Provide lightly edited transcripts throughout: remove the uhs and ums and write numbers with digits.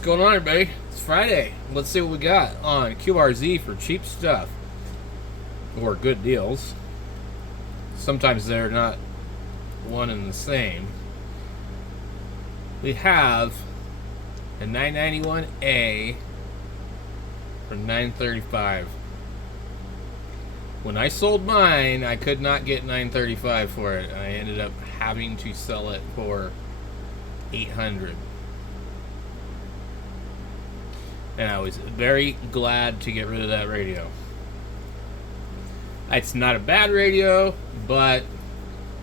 What's going on, everybody? It's Friday. Let's see what we got on QRZ for cheap stuff or good deals. Sometimes they're not one and the same. We have a 991A for $935. When I sold mine, I could not get $935 for it. I ended up having to sell it for $800. And I was very glad to get rid of that radio. It's not a bad radio, but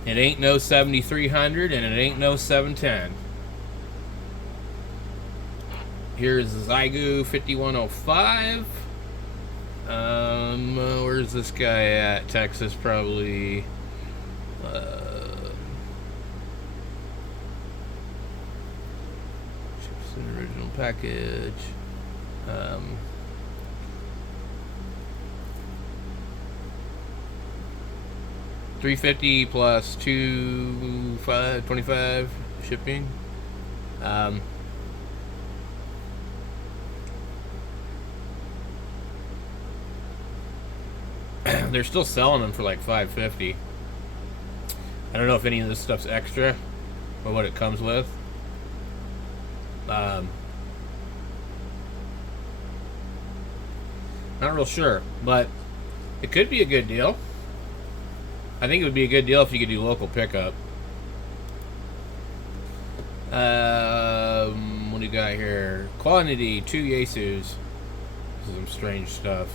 it ain't no 7300 and it ain't no 710. Here's Zygu 5105. Where's this guy at? Texas, probably. Chips in original package. 350 plus 25 shipping. They're still selling them for like $550. I don't know if any of this stuff's extra or what it comes with. Not real sure, but it could be a good deal. I think it would be a good deal if you could do local pickup. What do you got here? Quantity, 2 Yaesus. This is some strange stuff.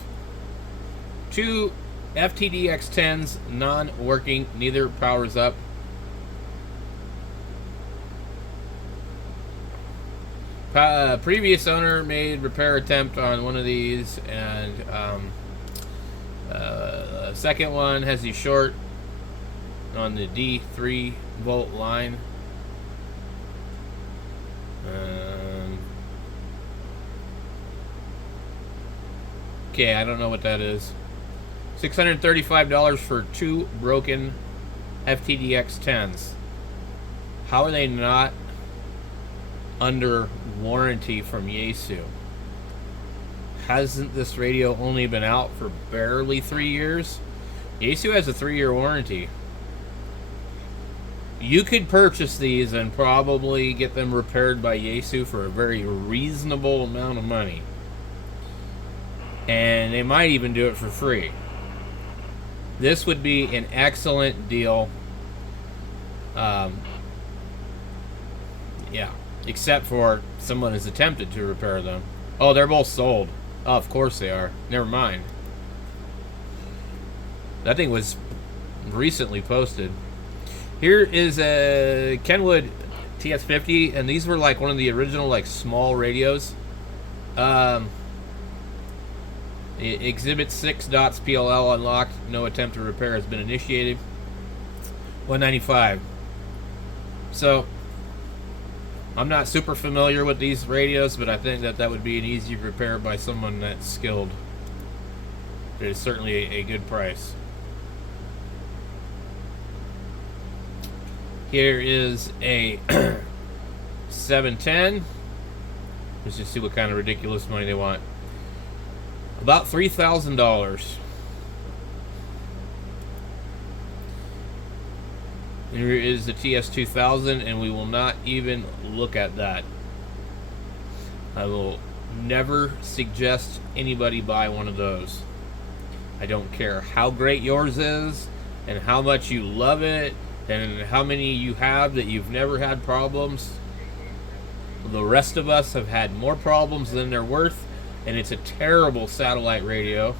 2 FTDX10s, non-working, neither powers up. Previous owner made repair attempt on one of these, and second one has the short on the D3 volt line. Okay, I don't know what that is. $635 for 2 broken FTDX 10s. How are they not under warranty from Yaesu? Hasn't this radio only been out for barely 3 years? Yaesu has a 3-year warranty. You could purchase these and probably get them repaired by Yaesu for a very reasonable amount of money. And they might even do it for free. This would be an excellent deal. Yeah. Except for someone has attempted to repair them. Oh, they're both sold. Oh, of course they are. Never mind. That thing was recently posted. Here is a Kenwood TS50, and these were like one of the original like small radios. Exhibit 6 dots PLL unlocked. No attempt to repair has been initiated. $195. So I'm not super familiar with these radios, but I think that would be an easy repair by someone that's skilled. It is certainly a good price. Here is a 710. Let's just see what kind of ridiculous money they want. About $3,000. Here is the TS2000, and we will not even look at that. I will never suggest anybody buy one of those. I don't care how great yours is, and how much you love it, and how many you have that you've never had problems. The rest of us have had more problems than they're worth, and it's a terrible satellite radio.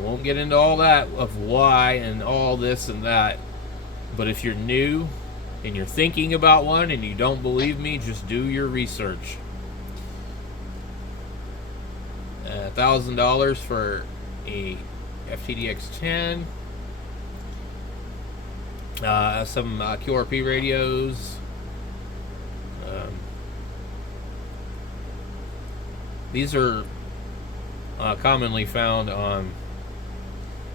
Won't get into all that of why and all this and that. But if you're new and you're thinking about one and you don't believe me, just do your research. $1,000 for a FTDX 10. Some QRP radios. These are commonly found on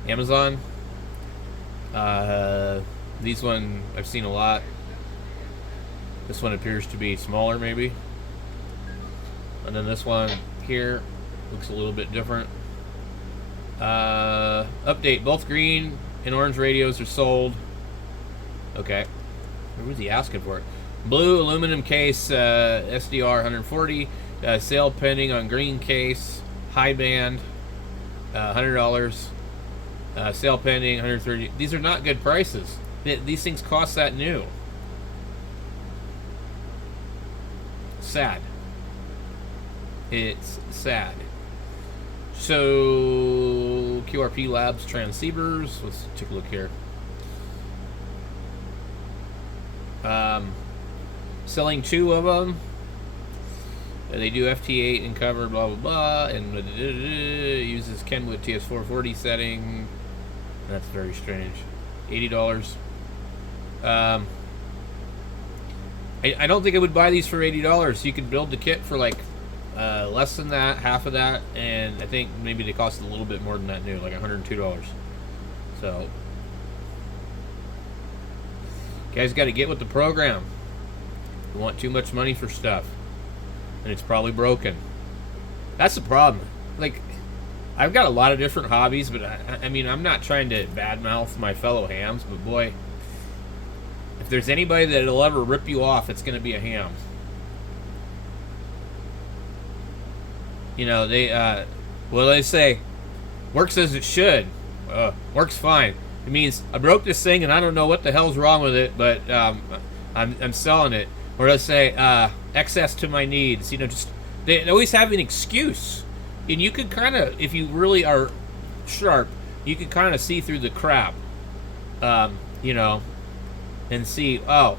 Amazon. These one I've seen a lot. This one appears to be smaller, maybe. And then this one here looks a little bit different. Update, both green and orange radios are sold. Okay. What was he asking for? Blue aluminum case, SDR 140. Sale pending on green case. High band, $100. Sale pending, 130. These are not good prices. These things cost that new. Sad. It's sad. So, QRP Labs transceivers. Let's take a look here. Selling 2 of them. They do FT8 and cover, blah, blah, blah. And uses Kenwood TS440 setting. That's very strange. $80. I don't think I would buy these for $80. You could build the kit for like less than that, half of that, and I think maybe they cost a little bit more than that new, like $102. So, you guys got to get with the program. You want too much money for stuff, and it's probably broken. That's the problem. Like, I've got a lot of different hobbies, but I mean, I'm not trying to badmouth my fellow hams, but boy, if there's anybody that'll ever rip you off, it's going to be a ham. You know, they say, works as it should. Works fine. It means I broke this thing and I don't know what the hell's wrong with it, but I'm selling it. Or let's say excess to my needs. You know, just they always have an excuse, and you could kind of, if you really are sharp, you could kind of see through the crap. You know, and see, oh,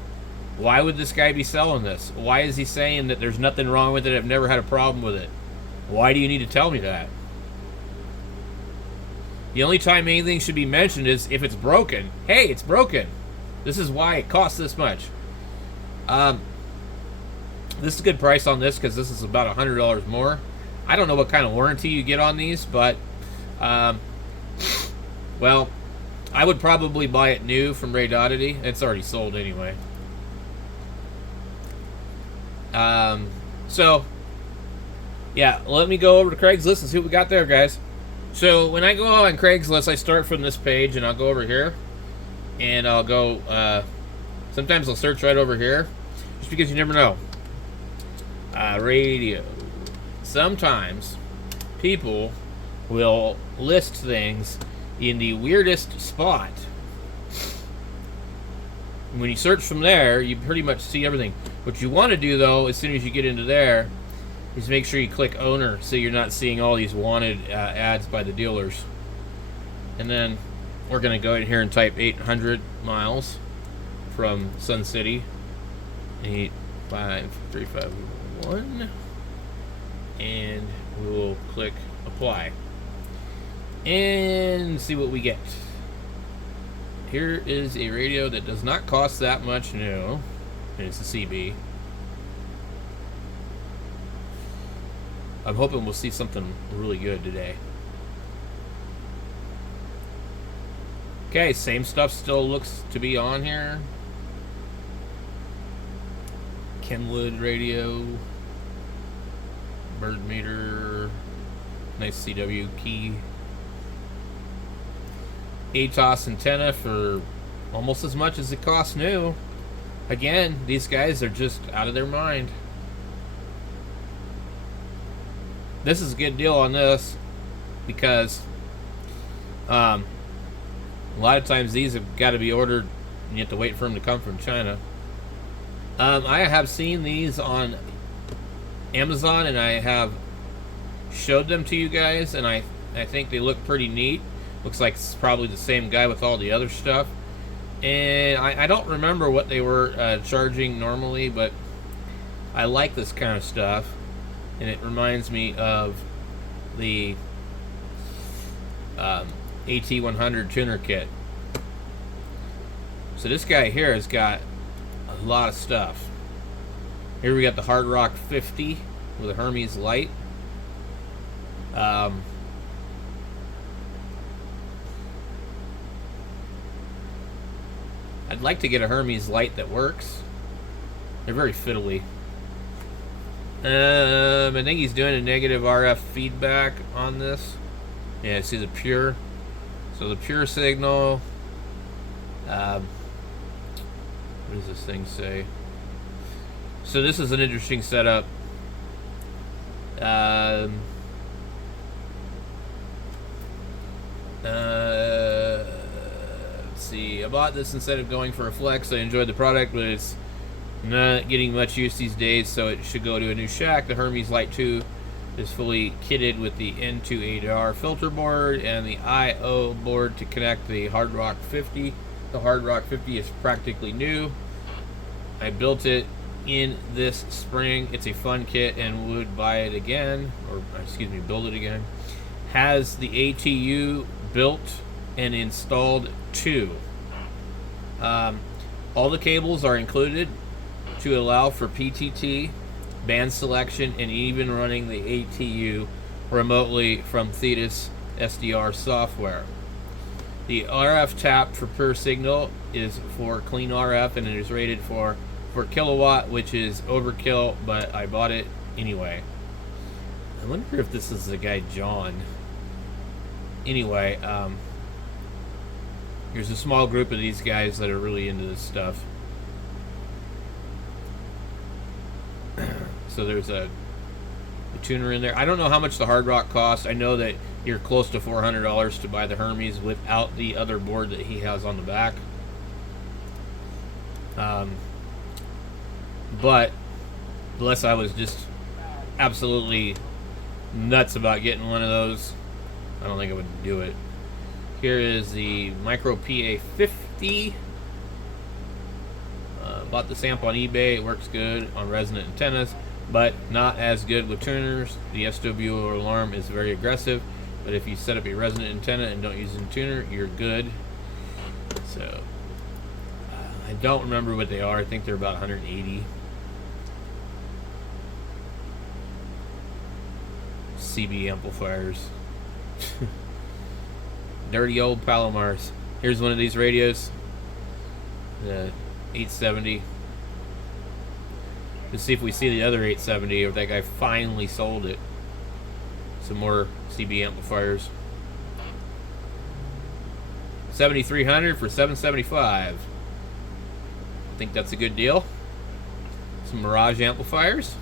why would this guy be selling this? Why is he saying that there's nothing wrong with it? I've never had a problem with it. Why do you need to tell me that? The only time anything should be mentioned is if it's broken. Hey, it's broken. This is why it costs this much. This is a good price on this because this is about $100 more. I don't know what kind of warranty you get on these, but well, I would probably buy it new from Ray Doddity. It's already sold anyway. So yeah, let me go over to Craigslist and see what we got there, guys. So when I go on Craigslist, I start from this page and I'll go over here and I'll go, sometimes I'll search right over here just because you never know. Radio. Sometimes people will list things in the weirdest spot. When you search from there, you pretty much see everything. What you want to do, though, as soon as you get into there, is make sure you click owner so you're not seeing all these wanted ads by the dealers. And then we're going to go in here and type 800 miles from Sun City. 85351. And we'll click apply. And see what we get. Here is a radio that does not cost that much new. And it's a CB. I'm hoping we'll see something really good today. Okay, same stuff still looks to be on here. Kenwood radio. Bird meter. Nice CW key. ATOS antenna for almost as much as it costs new. Again, these guys are just out of their mind. This is a good deal on this because a lot of times these have got to be ordered and you have to wait for them to come from China. I have seen these on Amazon and I have showed them to you guys, and I think they look pretty neat. Looks like it's probably the same guy with all the other stuff. And I don't remember what they were charging normally, but I like this kind of stuff. And it reminds me of the AT100 tuner kit. So this guy here has got a lot of stuff. Here we got the Hard Rock 50 with a Hermes light. I'd like to get a Hermes light that works. They're very fiddly. I think he's doing a negative RF feedback on this. Yeah, see the pure. So the pure signal. What does this thing say? So this is an interesting setup. Let's see. I bought this instead of going for a flex. I enjoyed the product, but it's not getting much use these days, so it should go to a new shack. The Hermes Lite 2 is fully kitted with the N28R filter board and the I/O board to connect the Hard Rock 50. The Hard Rock 50 is practically new. I built it in this spring. It's a fun kit and would buy it again, or excuse me, build it again. Has the ATU built and installed too. All the cables are included to allow for PTT, band selection, and even running the ATU remotely from Thetis SDR software. The RF tap for per signal is for clean RF, and it is rated for kilowatt, which is overkill, but I bought it anyway. I wonder if this is the guy John. Anyway, there's a small group of these guys that are really into this stuff. So there's a tuner in there. I don't know how much the Hard Rock costs. I know that you're close to $400 to buy the Hermes without the other board that he has on the back. But unless I was just absolutely nuts about getting one of those, I don't think I would do it. Here is the Micro PA50. Bought this amp on eBay. It works good on resonant antennas, but not as good with tuners. The SWO alarm is very aggressive, but if you set up a resonant antenna and don't use a tuner, you're good. So I don't remember what they are. I think they're about 180. CB amplifiers. Dirty old Palomars. Here's one of these radios. The 870. Let's see if we see the other 870, or if that guy finally sold it. Some more CB amplifiers. 7,300 for 775. I think that's a good deal. Some Mirage amplifiers.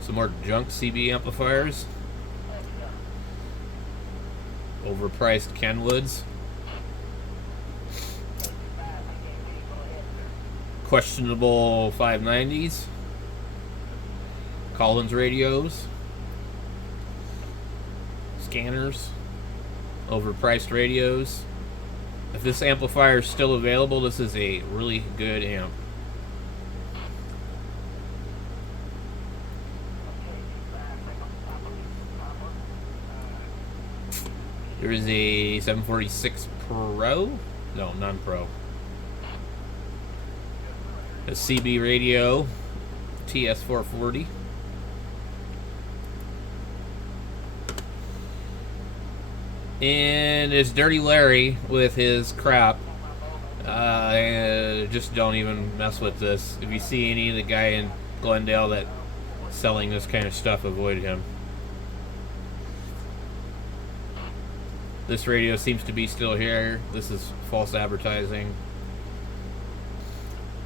Some more junk CB amplifiers. Overpriced Kenwoods. Questionable 590s. Collins radios. Scanners. Overpriced radios. If this amplifier is still available, this is a really good amp. There is a 746 Pro? No, non-Pro. A CB radio, TS440. And it's Dirty Larry with his crap. Just don't even mess with this. If you see any of the guy in Glendale that's selling this kind of stuff, avoid him. This radio seems to be still here. This is false advertising.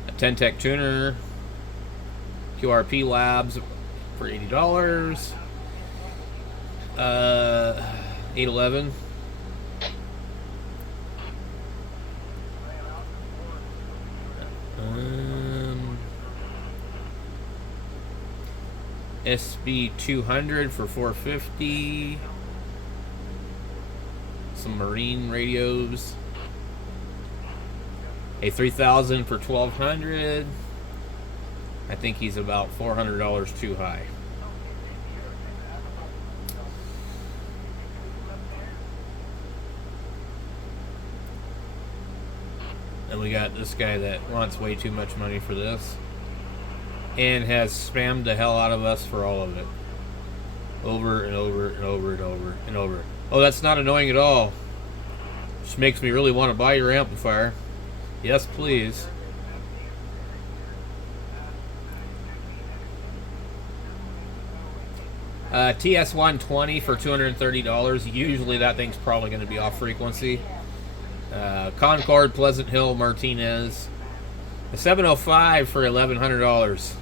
A Ten-Tech tuner. QRP Labs for $80. 811. SB 200 for $450. Some Marine radios. A 3000 for $1,200. I think he's about $400 too high. And we got this guy that wants way too much money for this and has spammed the hell out of us for all of it. Over and over and over and over and over. Oh, that's not annoying at all. Just makes me really want to buy your amplifier. Yes, please. TS120 for $230. Usually that thing's probably going to be off frequency. Concord, Pleasant Hill, Martinez. A 705 for $1,100.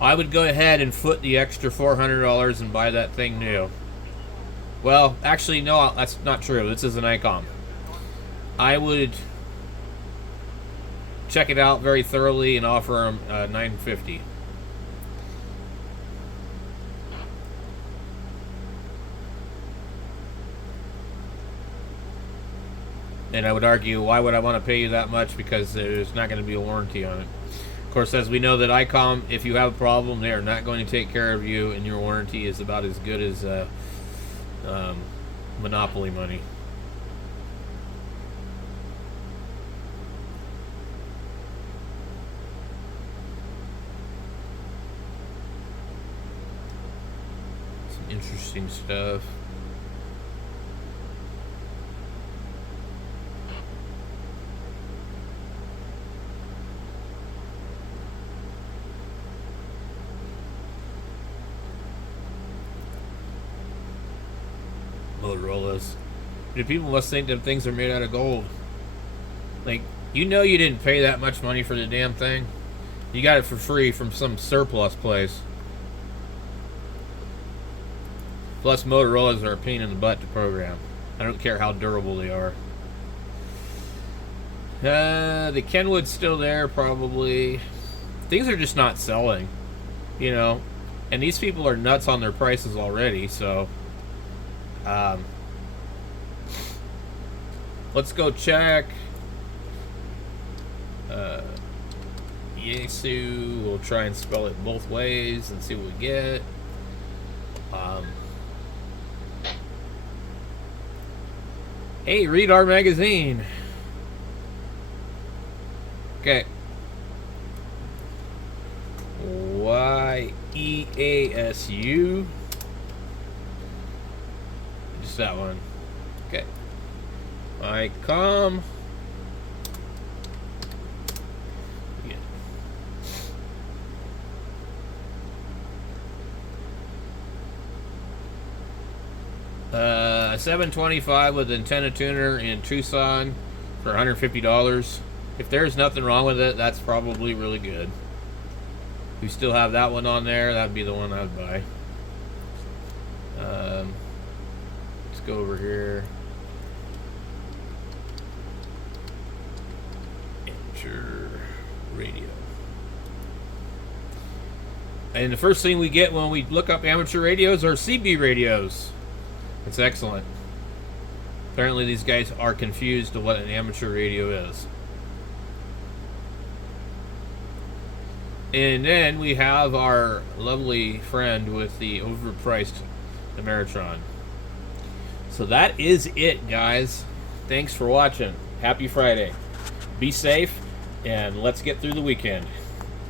I would go ahead and foot the extra $400 and buy that thing new. Well, actually, no, that's not true. This is an ICOM. I would check it out very thoroughly and offer them $950. And I would argue, why would I want to pay you that much? Because there's not going to be a warranty on it. Of course, as we know that ICOM, if you have a problem, they are not going to take care of you, and your warranty is about as good as monopoly money. Some interesting stuff. Motorola's. Dude, people must think them things are made out of gold. Like, you know you didn't pay that much money for the damn thing. You got it for free from some surplus place. Plus, Motorola's are a pain in the butt to program. I don't care how durable they are. The Kenwood's still there, probably. Things are just not selling, you know. And these people are nuts on their prices already, so... let's go check Yesu. We'll try and spell it both ways and see what we get. Hey, read our magazine. Okay. YEASU. Just that one. Okay. ICOM. Yeah. 725 with antenna tuner in Tucson for $150. If there's nothing wrong with it, that's probably really good. If you still have that one on there, that'd be the one I would buy. Let's go over here. Amateur radio. And the first thing we get when we look up amateur radios are CB radios. It's excellent. Apparently these guys are confused to what an amateur radio is. And then we have our lovely friend with the overpriced Ameritron. So that is it, guys. Thanks for watching. Happy Friday. Be safe, and let's get through the weekend.